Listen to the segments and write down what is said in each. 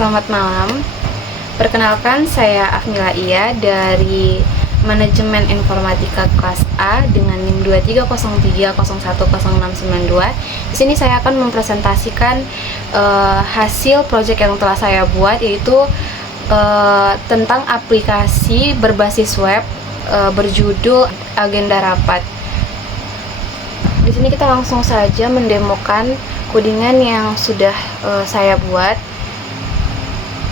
Selamat malam. Perkenalkan, saya Afmila Iya dari Manajemen Informatika kelas A dengan NIM 2303010692. Di sini saya akan mempresentasikan hasil proyek yang telah saya buat, yaitu tentang aplikasi berbasis web berjudul Agenda Rapat. Di sini kita langsung saja mendemokan codingan yang sudah saya buat.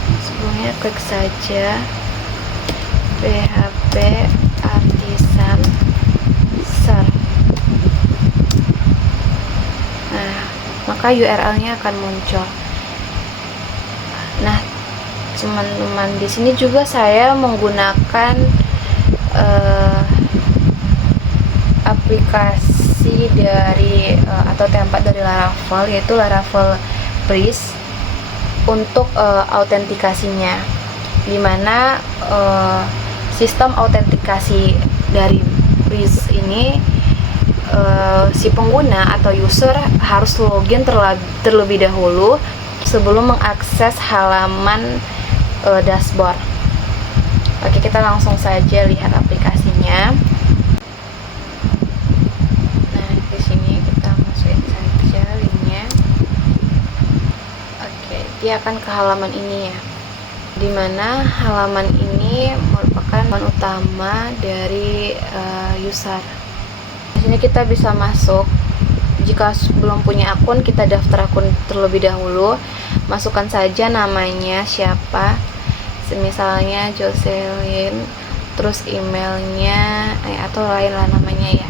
Sebelumnya klik saja PHP Artisan Ser. Nah, maka URL-nya akan muncul. Nah, teman-teman, di sini juga saya menggunakan aplikasi dari atau template dari Laravel, yaitu Laravel Breeze untuk autentikasinya, dimana sistem autentikasi dari Breeze ini si pengguna atau user harus login terlebih dahulu sebelum mengakses halaman dashboard. Oke, kita langsung saja lihat aplikasinya. Nah, di sini kita masukin saja linknya. Oke, dia akan ke halaman ini ya, dimana halaman ini merupakan halaman utama dari user. Di sini kita bisa masuk. Jika belum punya akun, kita daftar akun terlebih dahulu. Masukkan saja namanya siapa, misalnya Jocelyn, terus emailnya atau lain lah namanya ya,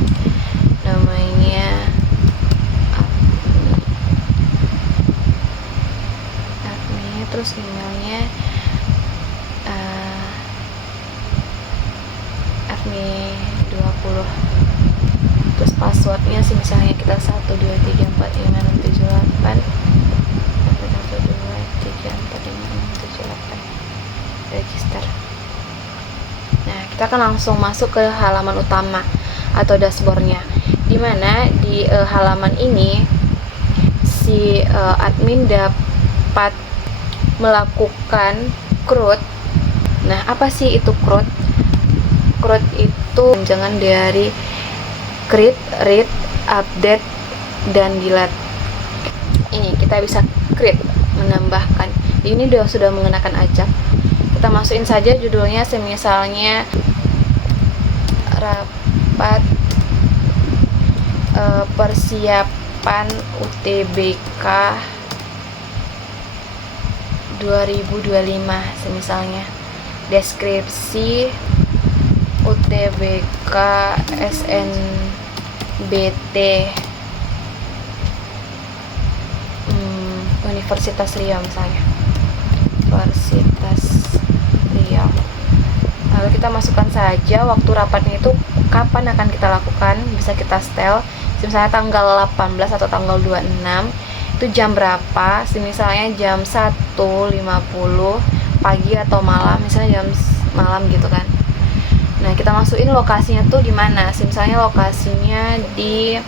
namanya Agni, terus emailnya Agni 20, terus passwordnya misalnya kita 123456778 register. Nah, kita akan langsung masuk ke halaman utama atau dashboardnya, dimana di halaman ini si admin dapat melakukan CRUD. Nah, apa sih itu CRUD? CRUD itu panjangan dari create, read, update, dan delete. Ini kita bisa create, menambahkan. Ini sudah mengenakan ajak. Kita masukin saja judulnya, misalnya rapat persiapan UTBK 2025 misalnya. Deskripsi UTBK SNBT Universitas Riau misalnya, Universitas Riau. Lalu kita masukkan saja waktu rapatnya itu kapan akan kita lakukan, bisa kita setel, misalnya tanggal 18 atau tanggal 26, itu jam berapa, misalnya jam 1.50 pagi atau malam, misalnya jam malam gitu kan. Nah, kita masukin lokasinya tuh di mana, misalnya lokasinya di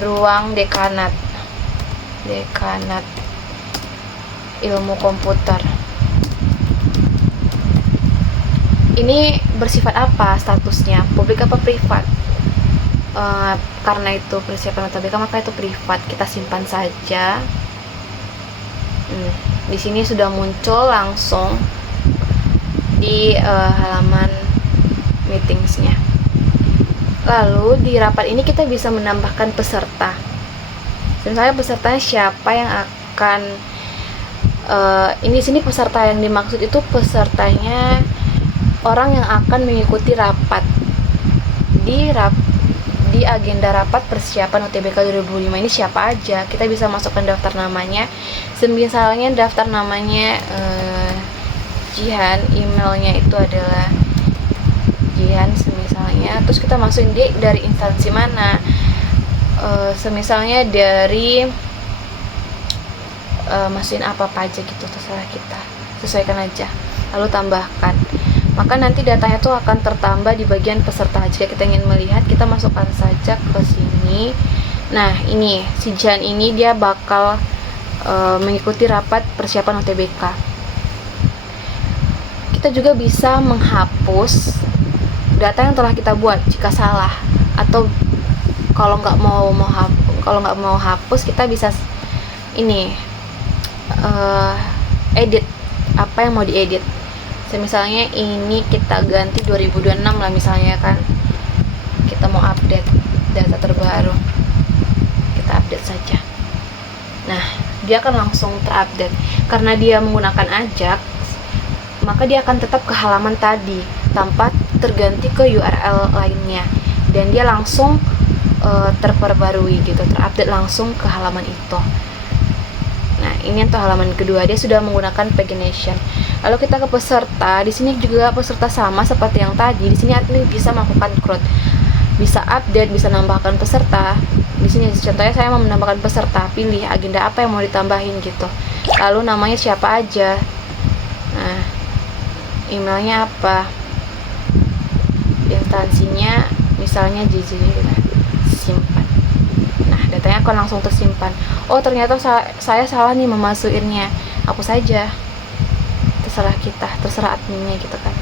ruang dekanat ilmu komputer. Ini bersifat apa statusnya, publik apa privat? Karena itu persiapan UTBK, maka itu privat, kita simpan saja. Di sini sudah muncul langsung di halaman meetingsnya. Lalu di rapat ini kita bisa menambahkan peserta. Misalnya pesertanya siapa yang akan ini sini peserta yang dimaksud itu pesertanya orang yang akan mengikuti rapat di agenda rapat persiapan UTBK 2005 ini siapa aja. Kita bisa masukkan daftar namanya, misalnya daftar namanya Jihan, emailnya itu adalah Jihan misalnya, terus kita masukin dari instansi mana, semisalnya dari masukin apa aja gitu, terserah kita, sesuaikan aja, lalu tambahkan. Maka nanti datanya tuh akan tertambah di bagian peserta. Jika kita ingin melihat, kita masukkan saja ke sini. Nah, ini si Jihan ini dia bakal mengikuti rapat persiapan UTBK. Kita juga bisa menghapus data yang telah kita buat jika salah, atau kalau nggak mau hapus, kita bisa ini edit apa yang mau diedit. Misalnya ini kita ganti 2026 lah misalnya kan, kita mau update data terbaru, kita update saja. Nah, dia akan langsung terupdate. Karena dia menggunakan Ajax, maka dia akan tetap ke halaman tadi tanpa terganti ke URL lainnya, dan dia langsung terperbarui gitu, terupdate langsung ke halaman itu. Nah, ini untuk halaman kedua, dia sudah menggunakan pagination. Lalu kita ke peserta. Di sini juga peserta sama seperti yang tadi. Di sini admin bisa melakukan CRUD, bisa update, bisa nambahkan peserta. Di sini contohnya saya mau menambahkan peserta, pilih agenda apa yang mau ditambahin gitu. Lalu namanya siapa aja. Nah, emailnya apa, instansinya misalnya JJ, simpan. Nah, datanya akan langsung tersimpan. Oh, ternyata saya salah nih memasukinnya, hapus saja. Terserah kita, terserah adminnya gitu kan.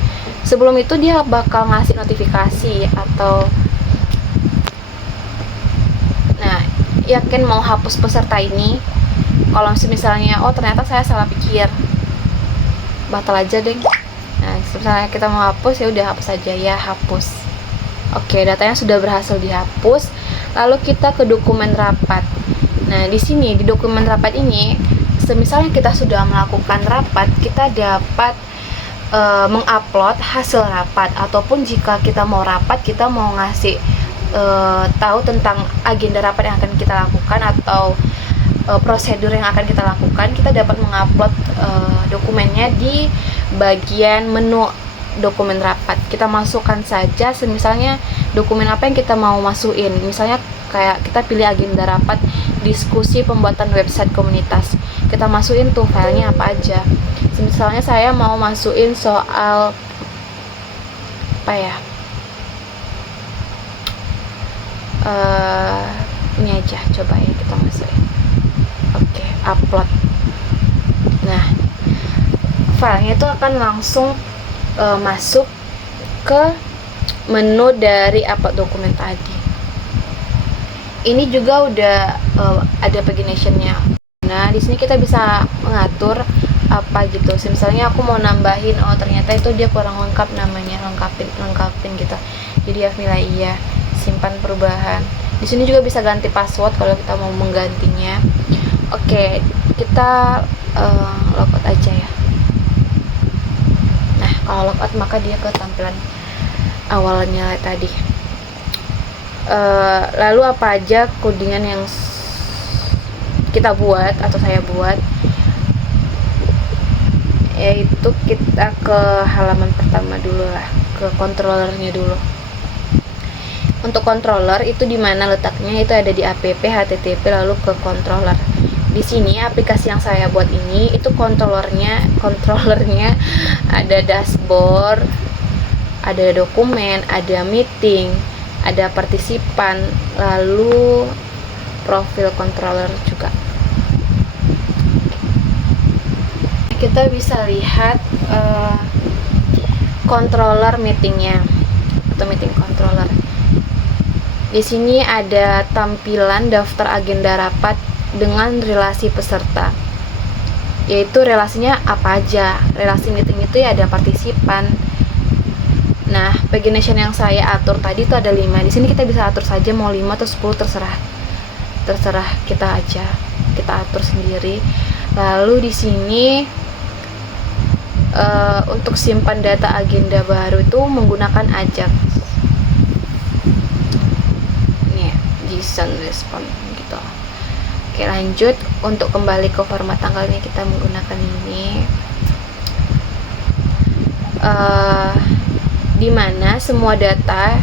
Sebelum itu dia bakal ngasih notifikasi atau yakin mau hapus peserta ini. Kalau misalnya ternyata saya salah pikir, batal aja deh. Nah, misalnya kita mau hapus, ya udah hapus aja ya, hapus. Oke, datanya sudah berhasil dihapus. Lalu kita ke dokumen rapat. Nah, di sini di dokumen rapat ini, misalnya kita sudah melakukan rapat, kita dapat mengupload hasil rapat, ataupun jika kita mau rapat, kita mau ngasih tahu tentang agenda rapat yang akan kita lakukan atau prosedur yang akan kita lakukan, kita dapat mengupload dokumennya di bagian menu dokumen rapat. Kita masukkan saja misalnya dokumen apa yang kita mau masukin. Misalnya kayak kita pilih agenda rapat diskusi pembuatan website komunitas, kita masukin tuh filenya apa aja. Misalnya saya mau masukin soal apa ya, ini aja, coba ya kita masukin. Oke, upload. Nah, filenya itu akan langsung masuk ke menu dari upload dokumen tadi. Ini juga udah ada paginationnya. Nah, di sini kita bisa mengatur apa gitu. Misalnya aku mau nambahin, ternyata itu dia kurang lengkap namanya, lengkapin gitu. Jadi Afmila iya, simpan perubahan. Di sini juga bisa ganti password kalau kita mau menggantinya. Oke, kita logout aja ya. Nah, kalau logout maka dia ke tampilan awalnya tadi. Lalu apa aja codingan yang kita buat atau saya buat, yaitu kita ke halaman pertama dulu lah, ke controllernya dulu. Untuk controller itu di mana letaknya, itu ada di app http lalu ke controller. Di sini aplikasi yang saya buat ini itu controllernya ada dashboard, ada dokumen, ada meeting, ada partisipan, lalu profil controller juga. Kita bisa lihat controller meetingnya atau meeting controller. Di sini ada tampilan daftar agenda rapat dengan relasi peserta, yaitu relasinya apa aja. Relasi meeting itu ya ada partisipan. Nah, pagination yang saya atur tadi itu ada 5. Di sini kita bisa atur saja mau 5 atau 10, terserah kita aja. Kita atur sendiri. Lalu di sini untuk simpan data agenda baru itu menggunakan Ajax. Ini ya, JSON respon gitu. Oke, lanjut. Untuk kembali ke format tanggalnya kita menggunakan ini. Di mana semua data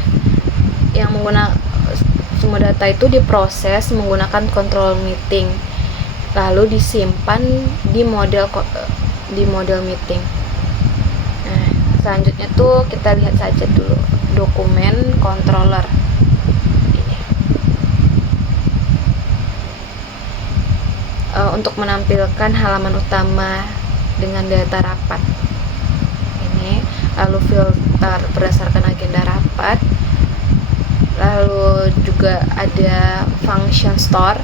itu diproses menggunakan control meeting, lalu disimpan di model meeting. Nah, selanjutnya tuh kita lihat saja dulu dokumen controller ini. untuk menampilkan halaman utama dengan data rapat ini, lalu filter berdasarkan agenda rapat, lalu juga ada function store.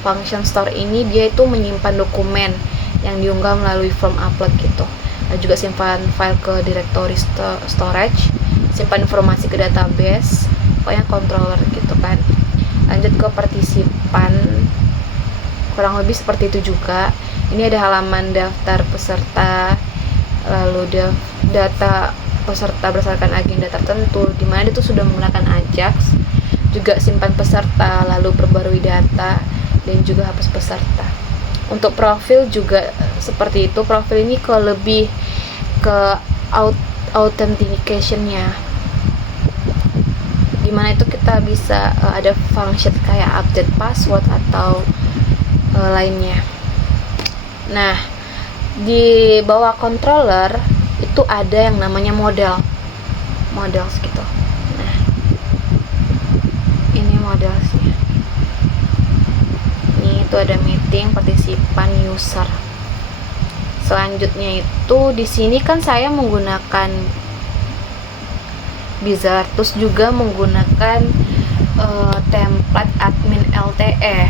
Function store ini dia itu menyimpan dokumen yang diunggah melalui form upload gitu. Dan juga simpan file ke directory storage, simpan informasi ke database, pokoknya controller gitu kan. Lanjut ke partisipan, kurang lebih seperti itu juga. Ini ada halaman daftar peserta, lalu data peserta berdasarkan agenda tertentu, di mana itu sudah menggunakan Ajax, juga simpan peserta, lalu perbarui data, dan juga hapus peserta. Untuk profil juga seperti itu. Profil ini lebih ke authentication-nya, dimana itu kita bisa ada function kayak update password atau lainnya. Nah, di bawah controller itu ada yang namanya model gitu. Nah, ini modelsnya. Ini itu ada meeting, partisipan, user. Selanjutnya itu di sini kan saya menggunakan Bizarre, terus juga menggunakan template admin LTE.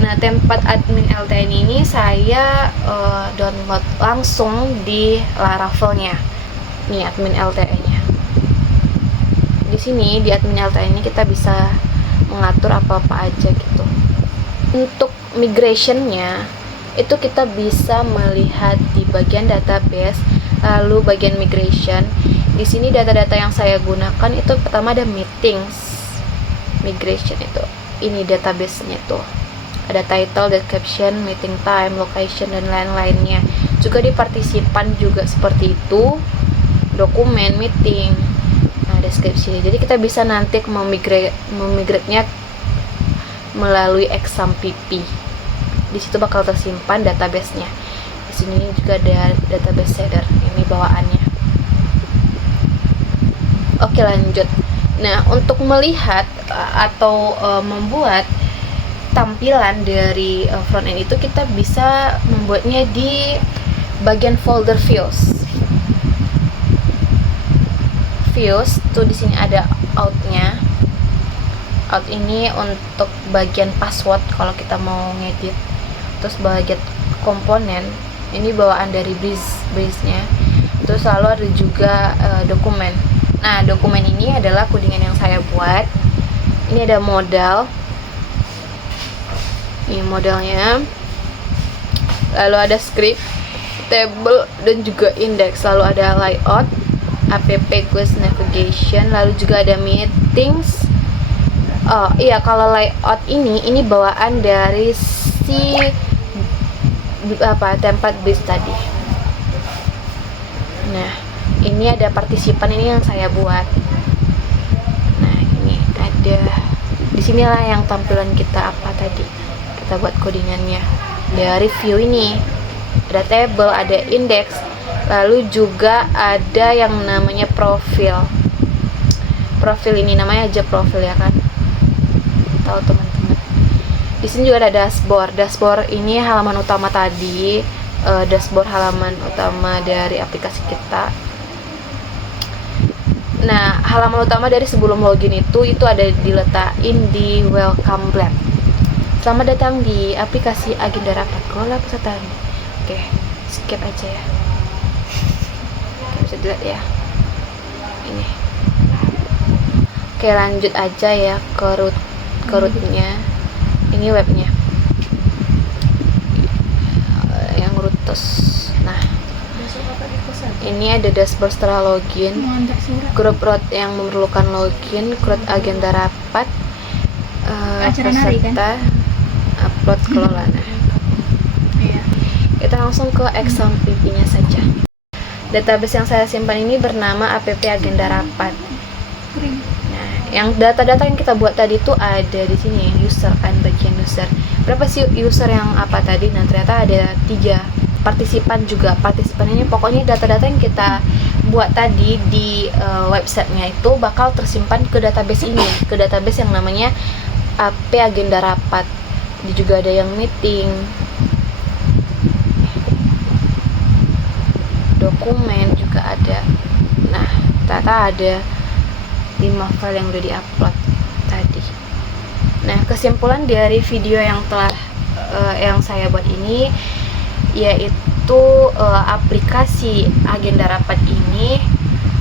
Nah, template admin LTE ini saya download langsung di Laravel-nya. Nih admin LTE-nya. Di sini di admin LTE ini kita bisa mengatur apa-apa aja gitu. Untuk migration-nya itu kita bisa melihat di bagian database, lalu bagian migration. Di sini data-data yang saya gunakan itu pertama ada meetings, migration itu. Ini database-nya tuh. Ada title, description, meeting time, location, dan lain-lainnya. Juga di partisipan juga seperti itu. Dokumen, meeting, deskripsi. Jadi kita bisa nanti memigrate-nya melalui XAMPP. Di situ bakal tersimpan database-nya. Di sini juga ada database header. Ini bawaannya. Oke, lanjut. Nah, untuk melihat atau membuat tampilan dari front end itu kita bisa membuatnya di bagian folder views. Views tuh di sini ada out-nya. Out ini untuk bagian password kalau kita mau ngedit. Terus bagian komponen ini bawaan dari Breeze-nya. Terus lalu ada juga dokumen. Nah, dokumen ini adalah codingan yang saya buat. Ini ada modal. Ini modelnya. Lalu ada script, table, dan juga index. Lalu ada layout, app quest navigation, lalu juga ada meetings. Oh iya, kalau layout ini bawaan dari si template base tadi. Nah, ini ada partisipan, ini yang saya buat. Nah, ini ada, disinilah yang tampilan kita apa tadi kita buat codingannya. Dari view ini ada table, ada index, lalu juga ada yang namanya profil. Profil ini namanya aja profil ya kan, tahu teman-teman. Di sini juga ada dashboard. Dashboard ini halaman utama tadi, dashboard halaman utama dari aplikasi kita. Nah, halaman utama dari sebelum login itu ada diletakin di welcome blank. Selamat datang di aplikasi agenda rapat kelola peserta. Oke, skip aja ya. Oke, bisa dilihat ya. Ini. Oke, lanjut aja ya ke rootnya. Ini webnya. Yang roots. Nah, ini ada dashboard setelah login, grup root yang memerlukan login, grup agenda rapat, peserta, upload kelola. Nah, kita langsung ke XAMPP-nya saja. Database yang saya simpan ini bernama app agenda rapat. Nah, yang data-data yang kita buat tadi itu ada di sini, user kan, bagian user. Berapa sih user yang apa tadi? Nah, ternyata ada 3. Partisipan juga. Partisipan ini pokoknya data-data yang kita buat tadi di websitenya itu bakal tersimpan ke database ini, ke database yang namanya app agenda rapat. Jadi juga ada yang meeting, dokumen juga ada. Nah, ternyata ada 5 file yang udah diupload tadi. Nah, kesimpulan dari video yang yang saya buat ini yaitu aplikasi agenda rapat ini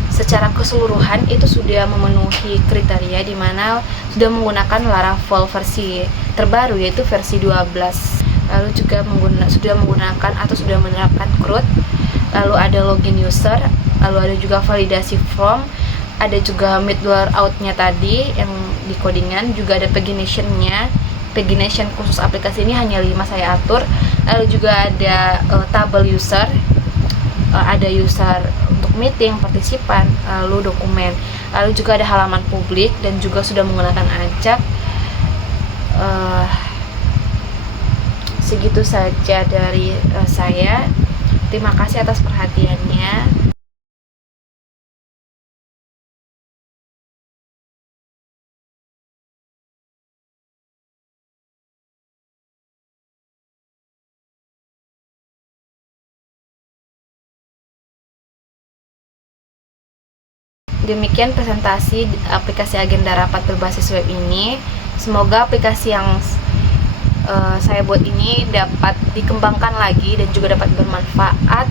secara keseluruhan itu sudah memenuhi kriteria, di mana sudah menggunakan Laravel versi terbaru yaitu versi 12. Lalu juga sudah menggunakan atau sudah menerapkan CRUD. Lalu ada login user, lalu ada juga validasi form, ada juga middleware out-nya tadi yang di codingan, juga ada pagination-nya. Pagination khusus aplikasi ini hanya 5 saya atur. Lalu juga ada table user, ada user untuk meeting, partisipan, lalu dokumen, lalu juga ada halaman publik dan juga sudah menggunakan acak. Segitu saja dari saya. Terima kasih atas perhatiannya. Demikian presentasi aplikasi agenda rapat berbasis web ini. Semoga aplikasi yang saya buat ini dapat dikembangkan lagi dan juga dapat bermanfaat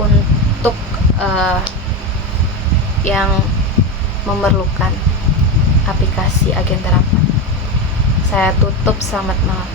untuk yang memerlukan aplikasi agenda rapat. Saya tutup, selamat malam.